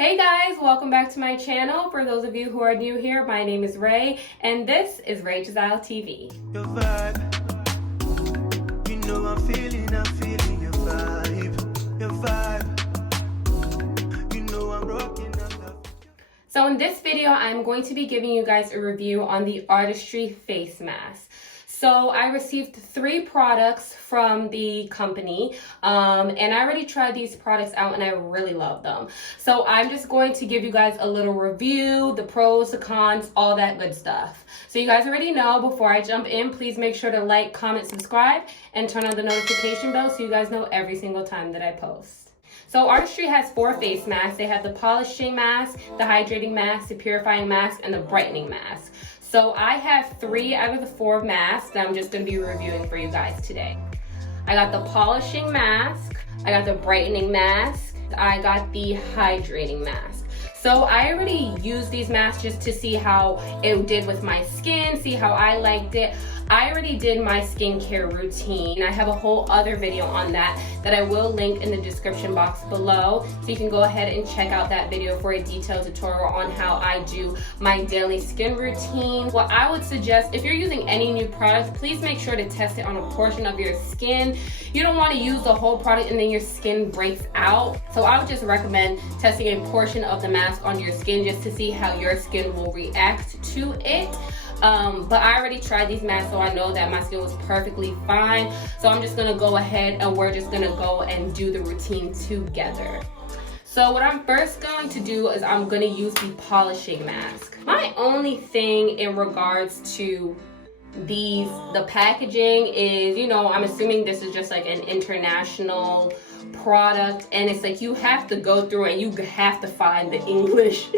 Hey guys, welcome back to my channel. For those of you who are new here, my name is Rae, and this is Rae Jaziel TV. Your vibe, you know I'm feeling your vibe, you know I'm rocking up. So in this video, I'm going to be giving you guys a review on the Artistry Face Mask. So I received 3 products from the company, and I already tried these products out and I really love them. So I'm just going to give you guys a little review, the pros, the cons, all that good stuff. So you guys already know, before I jump in, please make sure to like, comment, subscribe, and turn on the notification bell so you guys know every single time that I post. So Artistry has 4 face masks. They have the polishing mask, the hydrating mask, the purifying mask, and the brightening mask. So I have 3 out of the 4 masks that I'm just going to be reviewing for you guys today. I got the polishing mask, I got the brightening mask, I got the hydrating mask. So I already used these masks just to see how it did with my skin, see how I liked it. I already did my skincare routine. I have a whole other video on that I will link in the description box below. So you can go ahead and check out that video for a detailed tutorial on how I do my daily skin routine. What I would suggest, if you're using any new products, please make sure to test it on a portion of your skin. You don't want to use the whole product and then your skin breaks out. So I would just recommend testing a portion of the mask on your skin just to see how your skin will react to it. But I already tried these masks, so I know that my skin was perfectly fine. So I'm just gonna go ahead and we're just gonna go and do the routine together. So what I'm first going to do is I'm gonna use the polishing mask. My only thing in regards to the packaging is, you know, I'm assuming this is just like an international product, and it's like you have to go through and you have to find the English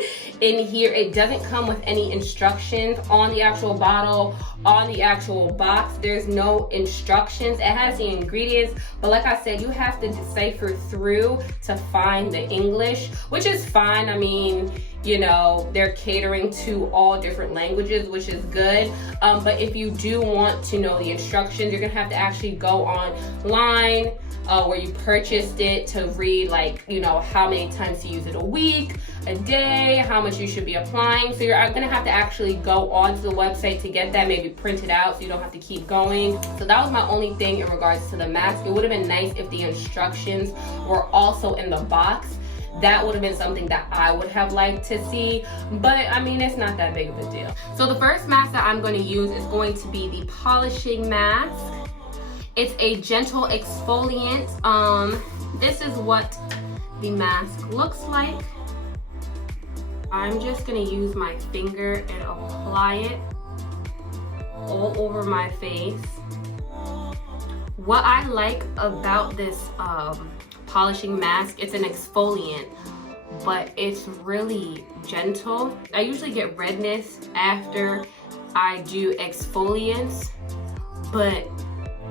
in here. It doesn't come with any instructions on the actual bottle, on the actual box. There's no instructions. It has the ingredients, but like I said, you have to decipher through to find the English, which is fine. I mean, you know, they're catering to all different languages, which is good. But if you do want to know the instructions, you're gonna have to actually go online where you purchased it to read, like, you know, how many times to use it a week, a day, how much you should be applying. So you're gonna have to actually go onto the website to get that, maybe print it out so you don't have to keep going. So that was my only thing in regards to the mask. It would have been nice if the instructions were also in the box. That would have been something that I would have liked to see, but I mean, it's not that big of a deal. So the first mask that I'm going to use is going to be the polishing mask. It's a gentle exfoliant. This is what the mask looks like. I'm just gonna use my finger and apply it all over my face. What I like about this polishing mask, it's an exfoliant, but it's really gentle. I usually get redness after I do exfoliants, but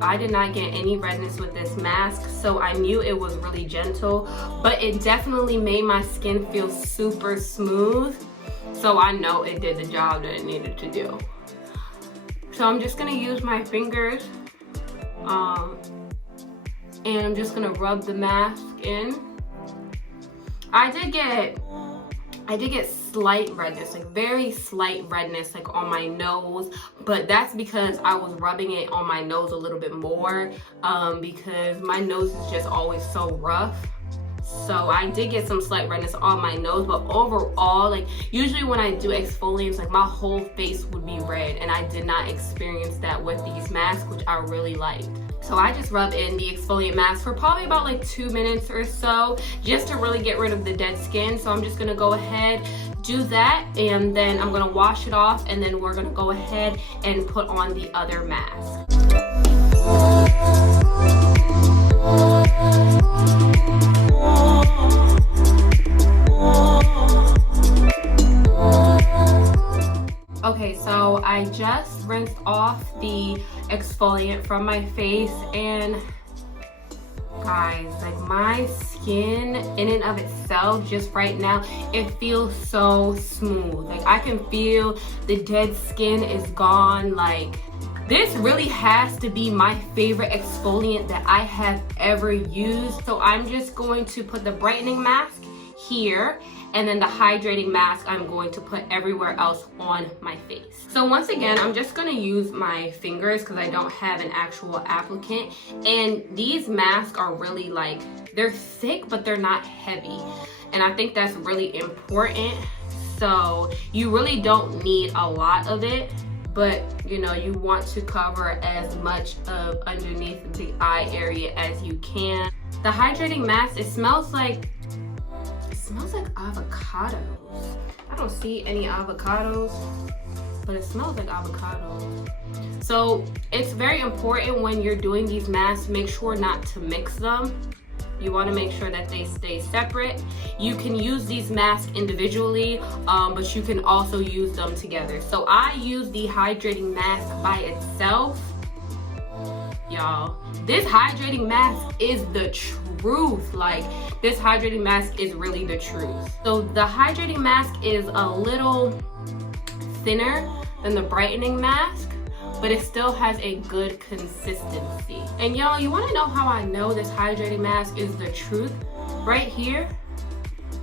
I did not get any redness with this mask, so I knew it was really gentle, but it definitely made my skin feel super smooth, so I know it did the job that it needed to do. So I'm just gonna use my fingers, and I'm just gonna rub the mask in. I did get slight redness, like very slight redness, like on my nose, but that's because I was rubbing it on my nose a little bit more, because my nose is just always so rough. So I did get some slight redness on my nose, but overall, like usually when I do exfoliants, like my whole face would be red, and I did not experience that with these masks, which I really liked. So I just rub in the exfoliant mask for probably about like 2 minutes or so, just to really get rid of the dead skin. So I'm just gonna go ahead, do that, and then I'm gonna wash it off, and then we're gonna go ahead and put on the other mask. Okay, so I just rinsed off the exfoliant from my face, and guys, like my skin in and of itself just right now, it feels so smooth. Like I can feel the dead skin is gone. Like this really has to be my favorite exfoliant that I have ever used. So I'm just going to put the brightening mask here, and then the hydrating mask I'm going to put everywhere else on my face. So once again, I'm just gonna use my fingers because I don't have an actual applicant, and these masks are really like, they're thick but they're not heavy, and I think that's really important. So you really don't need a lot of it, but you know, you want to cover as much of underneath the eye area as you can. The hydrating mask, it smells like avocados. I don't see any avocados, but it smells like avocados. So it's very important when you're doing these masks, make sure not to mix them. You want to make sure that they stay separate. You can use these masks individually, but you can also use them together. So I use the hydrating mask by itself. Y'all, this hydrating mask is the truth. Like, this hydrating mask is really the truth. So the hydrating mask is a little thinner than the brightening mask, but it still has a good consistency. And y'all, you wanna know how I know this hydrating mask is the truth? Right here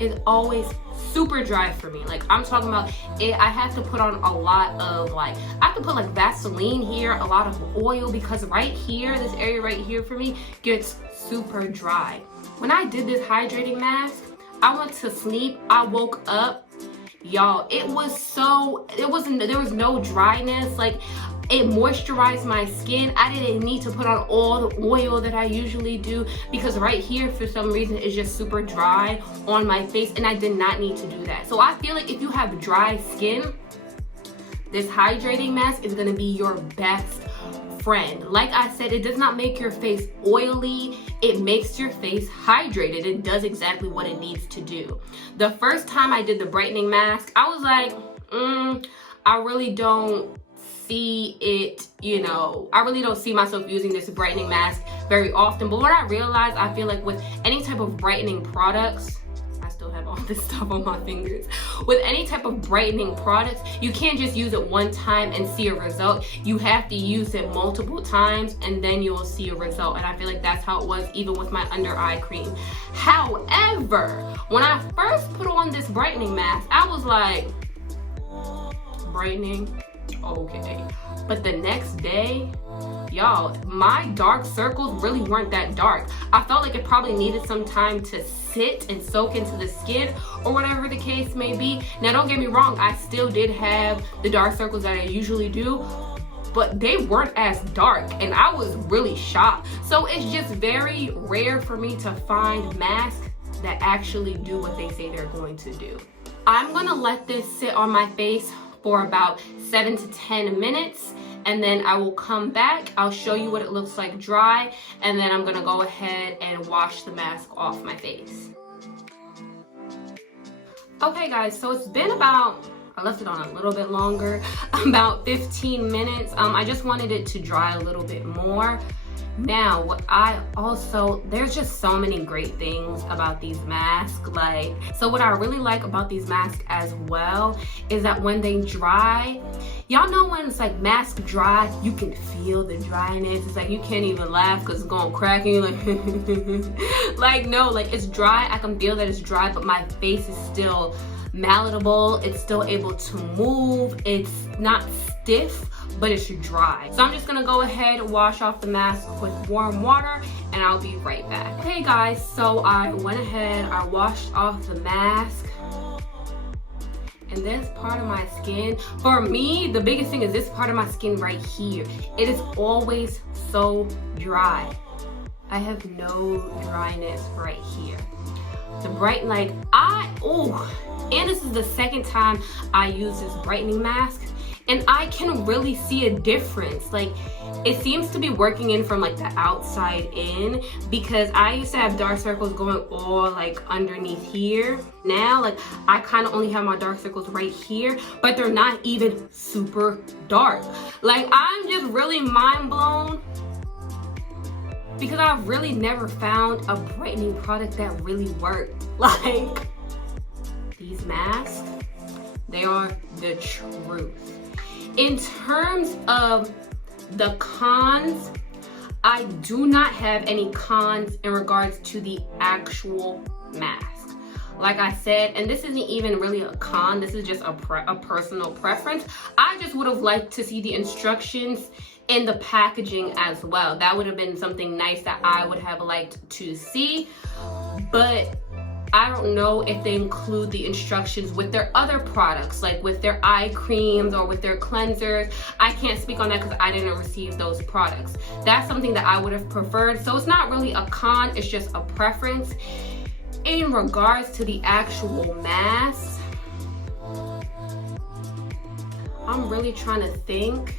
is always super dry for me. Like, I'm talking about it, I have to put on a lot of I have to put like Vaseline here, a lot of oil, because right here, this area right here for me gets super dry. When I did this hydrating mask, I went to sleep, I woke up, y'all, there was no dryness. Like, it moisturized my skin. I didn't need to put on all the oil that I usually do, because right here, for some reason, it's just super dry on my face, and I did not need to do that. So I feel like if you have dry skin, this hydrating mask is gonna be your best friend. Like I said, it does not make your face oily, it makes your face hydrated. It does exactly what it needs to do. The first time I did the brightening mask, I was like, I really don't see it, you know, I really don't see myself using this brightening mask very often. But what I realized, I feel like with any type of brightening products, I still have all this stuff on my fingers. With any type of brightening products, you can't just use it one time and see a result. You have to use it multiple times and then you will see a result. And I feel like that's how it was even with my under eye cream. However, when I first put on this brightening mask, I was like, brightening, okay. But the next day, y'all, my dark circles really weren't that dark. I felt like it probably needed some time to sit and soak into the skin, or whatever the case may be. Now, don't get me wrong, I still did have the dark circles that I usually do, but they weren't as dark, and I was really shocked. So it's just very rare for me to find masks that actually do what they say they're going to do. I'm gonna let this sit on my face for about 7 to 10 minutes, and then I will come back. I'll show you what it looks like dry, and then I'm gonna go ahead and wash the mask off my face. Okay guys, so it's been about, I left it on a little bit longer, about 15 minutes. I just wanted it to dry a little bit more. Now, there's just so many great things about these masks. So what I really like about these masks as well is that when they dry, y'all know when it's like mask dry, you can feel the dryness. It's like you can't even laugh because it's going crack and you're like, no, like it's dry. I can feel that it's dry, but my face is still malleable. It's still able to move. It's not stiff, but it's dry. So I'm just gonna go ahead and wash off the mask with warm water, and I'll be right back. Okay guys, so I went ahead, I washed off the mask, and this part of my skin, for me, the biggest thing is this part of my skin right here. It is always so dry. I have no dryness right here. The bright, and this is the second time I use this brightening mask, and I can really see a difference. Like, it seems to be working in from like the outside in, because I used to have dark circles going all like underneath here. Now, like, I kind of only have my dark circles right here, but they're not even super dark. Like, I'm just really mind blown, because I've really never found a brightening product that really worked. Like, these masks, they are the truth. In terms of the cons, I do not have any cons in regards to the actual mask. like I said, and this isn't even really a con, this is just a personal preference. I just would have liked to see the instructions in the packaging as well. That would have been something nice that I would have liked to see, but I don't know if they include the instructions with their other products, like with their eye creams or with their cleansers. I can't speak on that because I didn't receive those products. That's something that I would have preferred. So it's not really a con, it's just a preference. In regards to the actual mask, I'm really trying to think.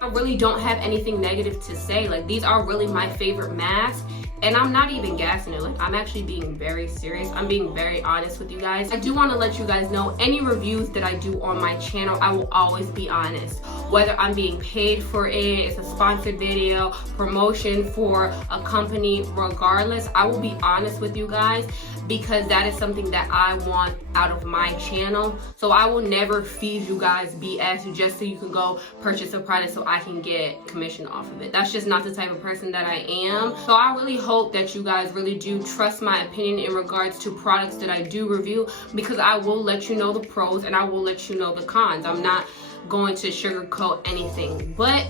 I really don't have anything negative to say. Like, these are really my favorite masks, and I'm not even gassing it. Like, I'm actually being very serious. I'm being very honest with you guys. I do want to let you guys know, any reviews that I do on my channel, I will always be honest. Whether I'm being paid for it, it's a sponsored video, promotion for a company, regardless, I will be honest with you guys, because that is something that I want out of my channel. So I will never feed you guys BS just so you can go purchase a product so I can get commission off of it. That's just not the type of person that I am. So I really hope that you guys really do trust my opinion in regards to products that I do review, because I will let you know the pros and I will let you know the cons. I'm not going to sugarcoat anything, but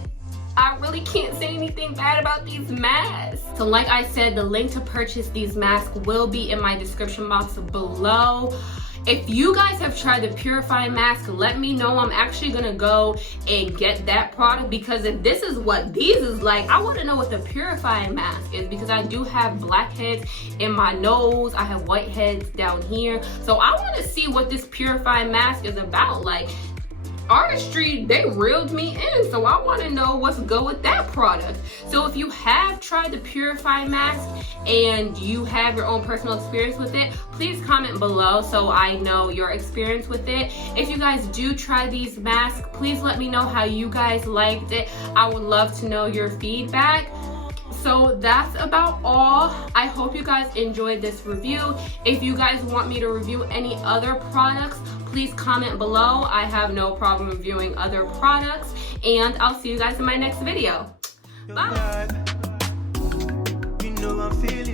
I really can't say anything bad about these masks. So like I said, the link to purchase these masks will be in my description box below. If you guys have tried the purifying mask, let me know. I'm actually gonna go and get that product, because if this is what these is like, I want to know what the purifying mask is, because I do have blackheads in my nose, I have whiteheads down here, so I want to see what this purifying mask is about. Like, Artistry, they reeled me in, so I want to know what's good with that product. So if you have tried the purifying mask and you have your own personal experience with it, please comment below so I know your experience with it. If you guys do try these masks, please let me know how you guys liked it. I would love to know your feedback. So that's about all. I hope you guys enjoyed this review. If you guys want me to review any other products, please comment below. I have no problem reviewing other products, and I'll see you guys in my next video. Bye. You know I'm feeling